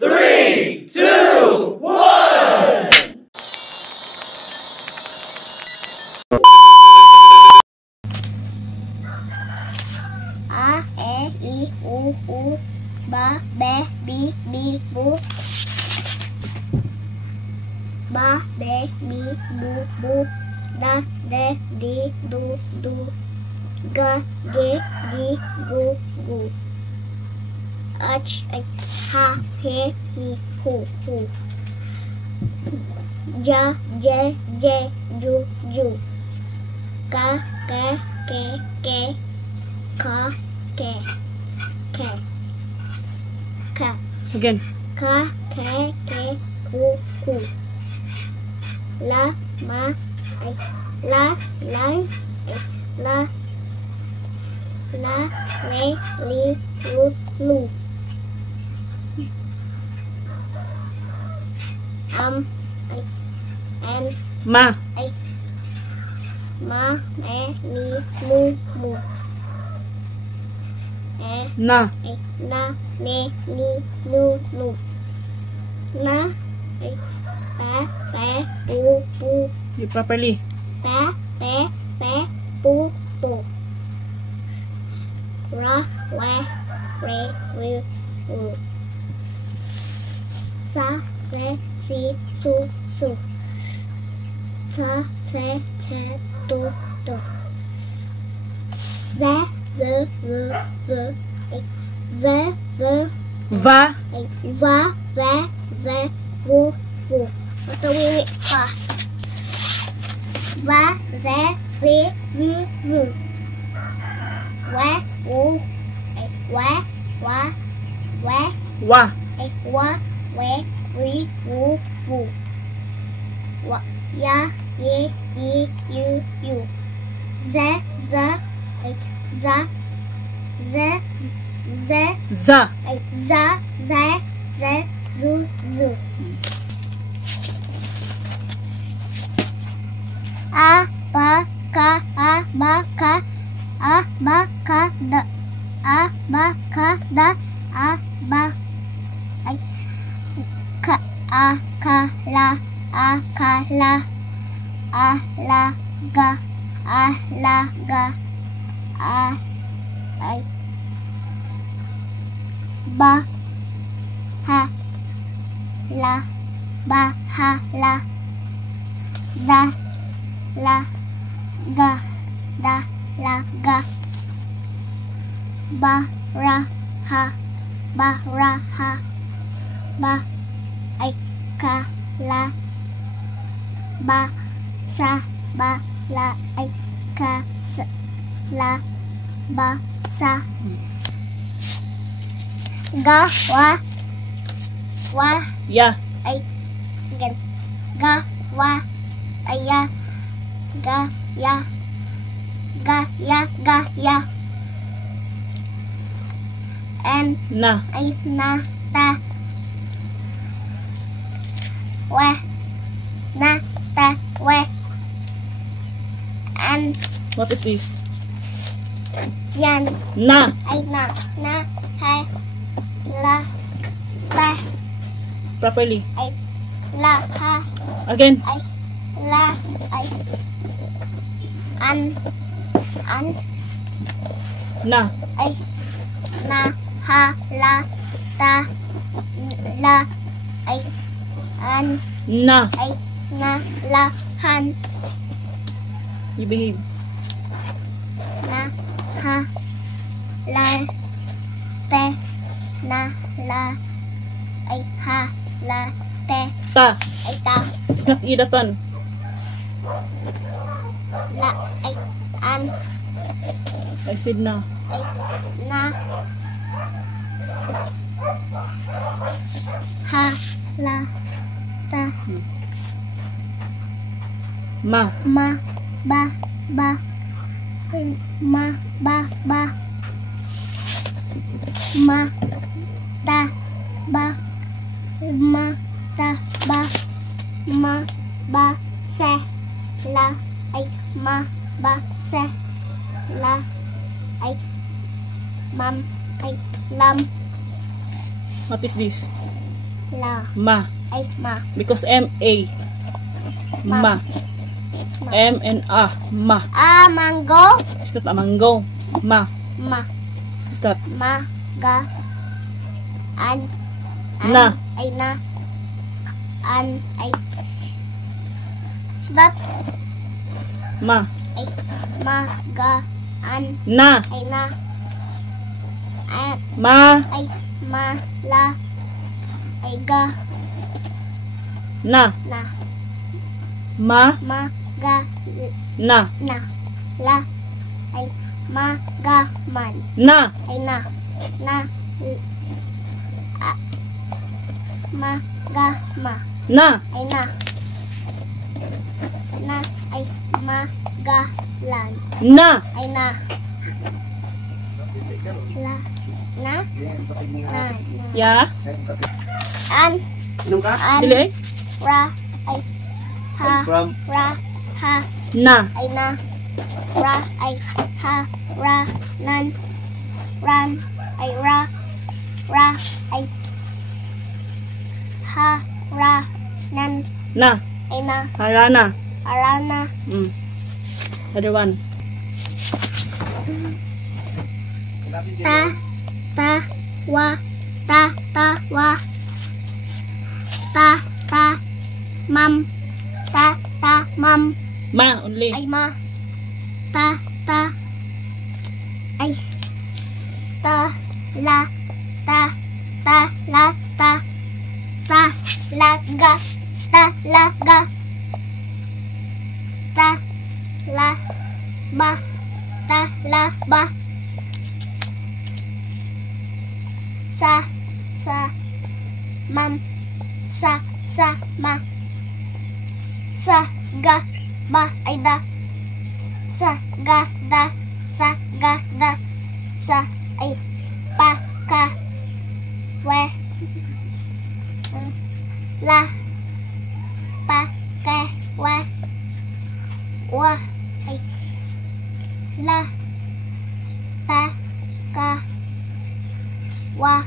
3, 2, 1. A, E, I, U, ba, be, bi, bu. Ba, be, bi, bu. Da, de, di, du. Ga, ge, gi, gu. Ach, ha, he, hi, hu. Ja, je, ju. Ka, ke. Ka, ke. Again. Ka, ke, ku. La, ma, la, le, li, lu. En, Ma. ma, me, mi, mu. Na. Na, ne, ni, nu. Na, pa, pe, pu. You properly. Pa, pe, pu. Ra, we, re, ru. Sa, se, si, su. Ta, te, tu. Ve, ve. Va. Va, ve, vu. Ito wiwi pa. Va, ve, vu. We, u. Wa. We, we, wu. Wa, ya, ye, you. Ze, za. Ze. Za. Ze, zu. A, ba, ka, da. A, ba, ka, la. Ga. Ba, ha, la. Da, la, ga. Ba, ra, ha. Ba, ka, la. Ba, sa. La, ka, la. Ba, sa. Ga, wa. Ya. Again. Ga, wa, ya. Ga, ya. En, Na. na, ta. We, na, ta, we. An, What is this? yan. Na. Na, ha, la, ta. Properly. La, ha, Again. la, an. Na. Na, ha, la, ta, la, an, Na. na, la, han. You behave. Na, ha, la, te, na, la, ha, la, te, Ta. ta, It's not Idaton. la, an, I said na. na, ha, la, ta, Ma. ma, ba, ma, ba, ma, ta, ba, ma, ba, se, la, ma, ba, se, la, mam, lam, What is this? La. Ma. Ay, ma. Because M-A. Ma. M and A. Ma. Mango. Is that a mango? Ma. Ma. Is that? Ma. Ga. An. Na. Ay, na. An. Ay. Is that? Ma. Ay. Ma. Ga. An. Na. Ay, na. An. Ma. Ay. Ma. La. Ay, ga. Na. Na. Ma. Ma. Ga. Na. Na. La. Ay. Ma. Ga. Man. Na. Ay, na. Na. Ma. Ga. Ma. Na. Ay, na. Na. Ay. Ma. Ga. Lan. Na. Ay, na. La. Na. Na. Ya. An. Inom ka? An. Dili. Ra. Ay. Ha. From? Ra. Ha. Na. Ay, na. Ra. Ay. Ha. Ra. Nan. Ran. Ay, ra. Ra. Ay. Ha. Ra. Nan. Na. Ay, na. Harana. Arana. Other one. Ta. Ta. Wa. Ta. Ta. Wa. Ta. Ta. Mam. Ta. Ta. Mam. Ma only. Ay, ma. Ta. Ta. Ay. Ta. La. Ta. Ta. La. Ta. Ta. La. Ga. Ta. La. Ga. Ta. La. Ba. Ta. La. Ba. Sa. Sa. Mam. Sa. Sa. Ma. Sa. Ga. Ba. Ay, da. Sa. Ga. Da. Sa. Ga. Da. Sa. Ay. Pa. Ka. We. La. Pa. Ka. We. Wa. Ay. La. Pa. Ka. Wa.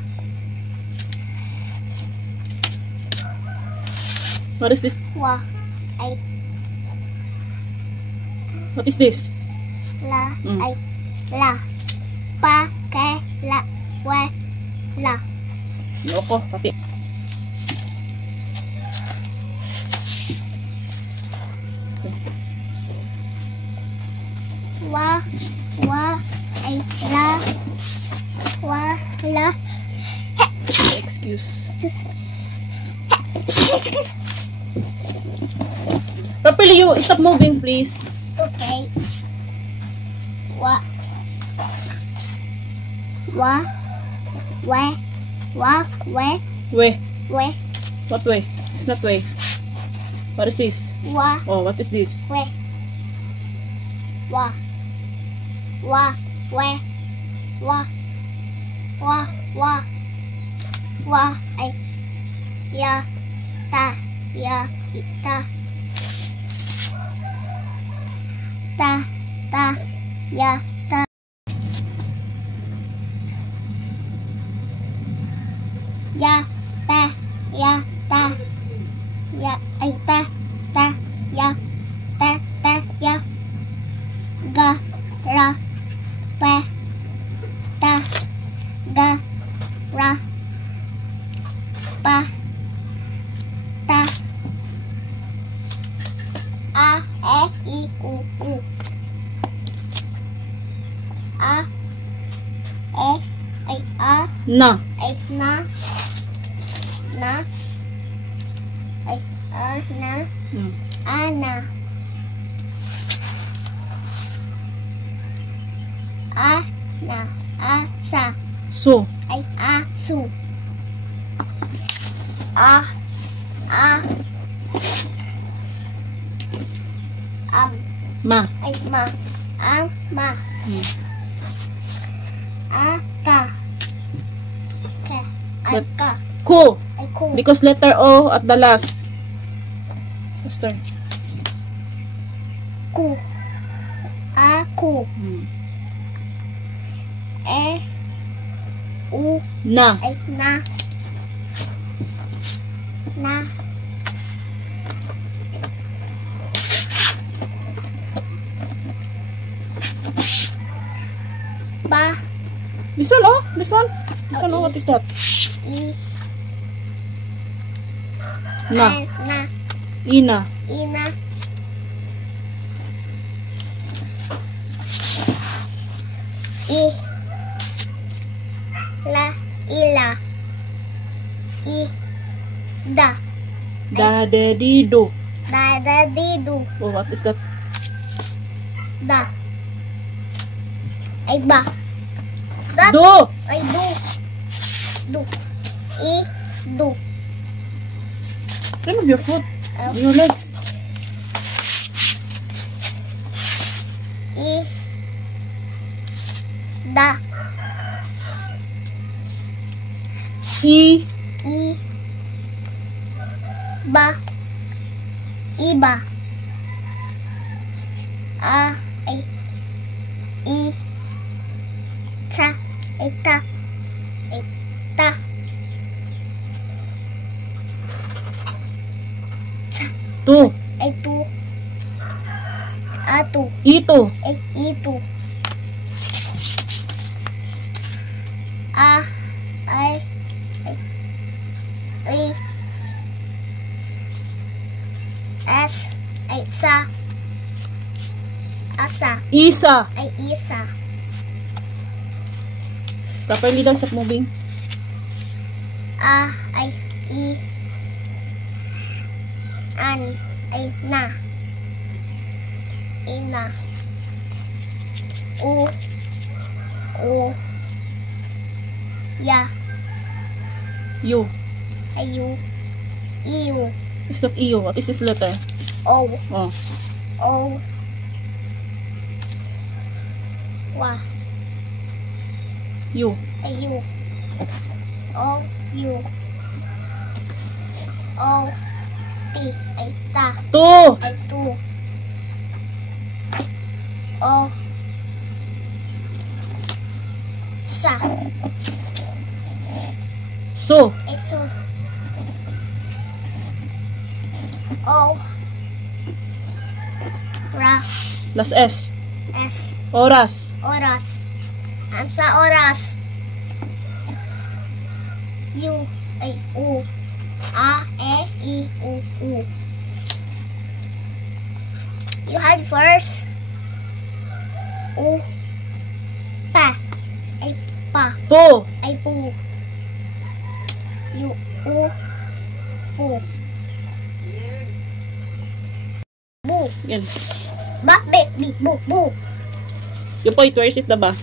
What is this? Wa. Ay. What is this? La. Mm. Ay. La. Pa. Ka. La. We. La. Loko. Pati. Wa. Wa. Ay. La. Wa. La. Excuse. Properly, you stop moving, please. Okay. Wa. Wa. We. Wa. We. Way. We. What way? It's not way. What is this? Wa. Oh, what is this? We. Wa. Wa. We. Wa. Wa. Wa. Wa. Ay. Ya. Ta. Ya. Ta. Ta. Ta. Ya. Ta. Ya. Ta. Ya. Ta. Ya. Ay. Ta. Ta. Ya. Ta. Ta. Ya. Ga. Ra. Pa. Ta. Ga. Ra. Pa. Ta. A. E. I. U. U. A. E. Ay. A. Na. Ay. Na. Na. Ay. A. Na. Ana. A. Na. A. Sa. So. Ay. A. Su. A. A. Ma. Ay. Ma. Ang. Ma. A. Ka. Ka. Ay. But- Ka. Ku. Ay. Ku. Because letter O at the last. Faster. Ku. A. Ku. E. U. Na. Ay. Na. Na. Ba. This one, oh. This one. This one, oh. What is that? I. Na. Na. Ina. Ina. I. La. Ila. I. Da. Da, de, di, do. Da. Da. Di. Du. Oh, what is that? Da. Ay ba. Da. Do. Ay du. Du. I. Du. Remove your foot. Your legs. I. Da. I. I. Ba. Iba. A. Ay. I. Ta. Ay ta. Ay ta. Tu. Ay tu. Atu. Ito. Ay itu. A. Ay. Ay. I. S. Ay sa. Asa. Isa. Ay isa. Properly daw, stop moving. A. Ay I. An. Ay na. Ina. U. O. Ya. You. Ayu. Iu. It's not iyo. What is this letter? O. Oh. O. Wa. You. Ayu. O. U. O. Ti. Ay ta. Tu. Ay tu. O. Sa. So. Ay su. O. Ra. Last S. S. Oras. Oras. Ang sa oras. U. Ay U. A. E. I. U. U. You had first. U. Pa. Ay pa. Po. Ay pu. U. U. Pu. Bu. Yan. Ba. Be. Bi. Bu. Bu. Yung point, where is it the ba?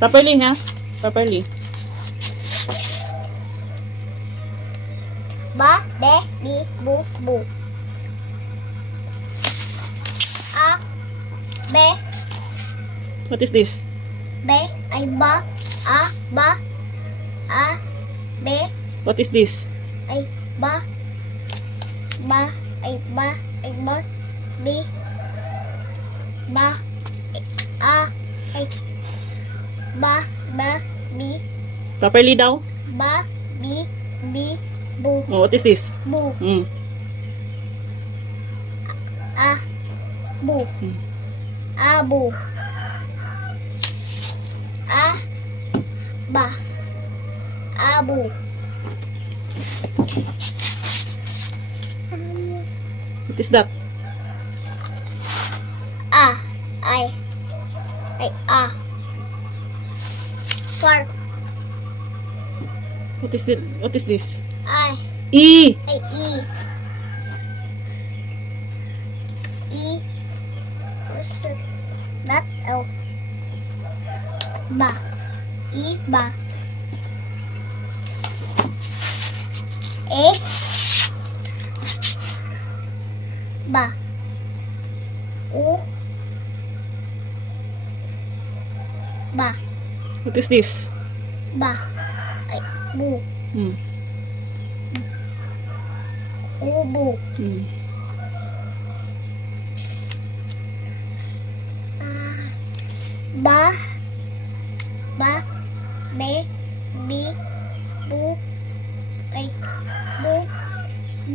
Properly, ha? Properly. Ba. Be. Bi. Bu. Bu. A. Be. What is this? Be. Ay ba. A. Ba. A. Be. What is this? Ay ba. Ba. Ay ba. Ay ba. Bi. Ba. A. Ay. Ba. Ba. Bi. Properly daw? Ba. Bi. Bi. Bu. Oh, what is this? Bu. A. Bu. Abu. A. Ba. Abu. What is that? A. Ay. Ay. A. Park. What is it? What is this? Ay. E. Ay. I. I. What's that? L. Ba. I. Ba. E. Ba. U. Ba. What is this? Ba. Ay. Bu. Ubu. Ba. Ba. Be. Bi. Bu. Ay. Bu.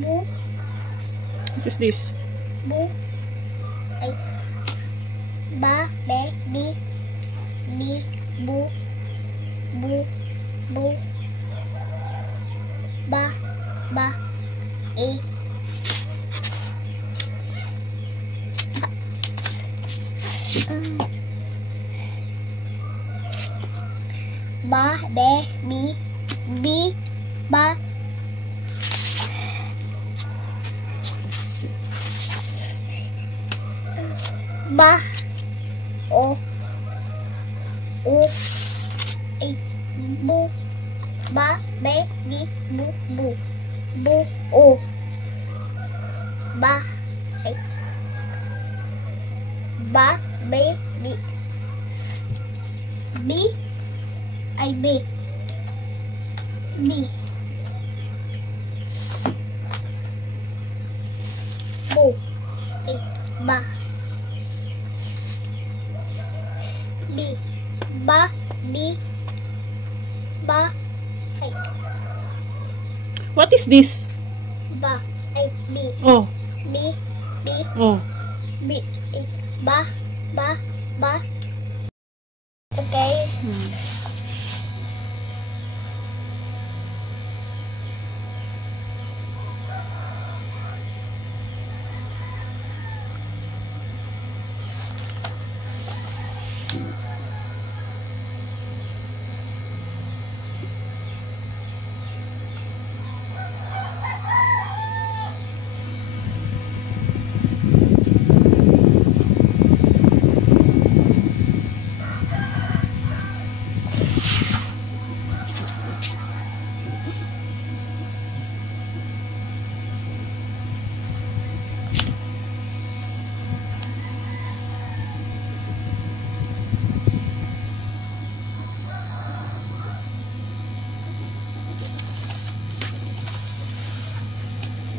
Bu. What is this? Bu. Ay. Ba. Be. Bi. Bi. Bu. Bu. Bu. Ba. Ba. E. Ba. Be. Bi. Bi. Ba. Ba. O. U. E. Bu. Ba. Be. Bi. Bu. Bu. Bu. O. Ba. E. Ba. Be. Bi. Bi. Ay. Bi. Bi. Bu. E. Ba. Bi. Ba. Bi. Ba. Ay. What is this? Ba. Ay. Bi. Oh. Bi. Bi. Oh. Bi. Ay. Ba. Ba. Ba. Okay.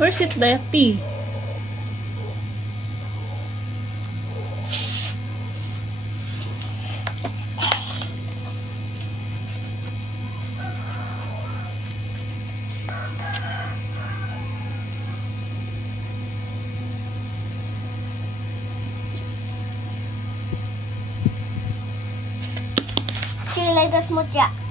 Where's it the tea? Chili like the smoothie.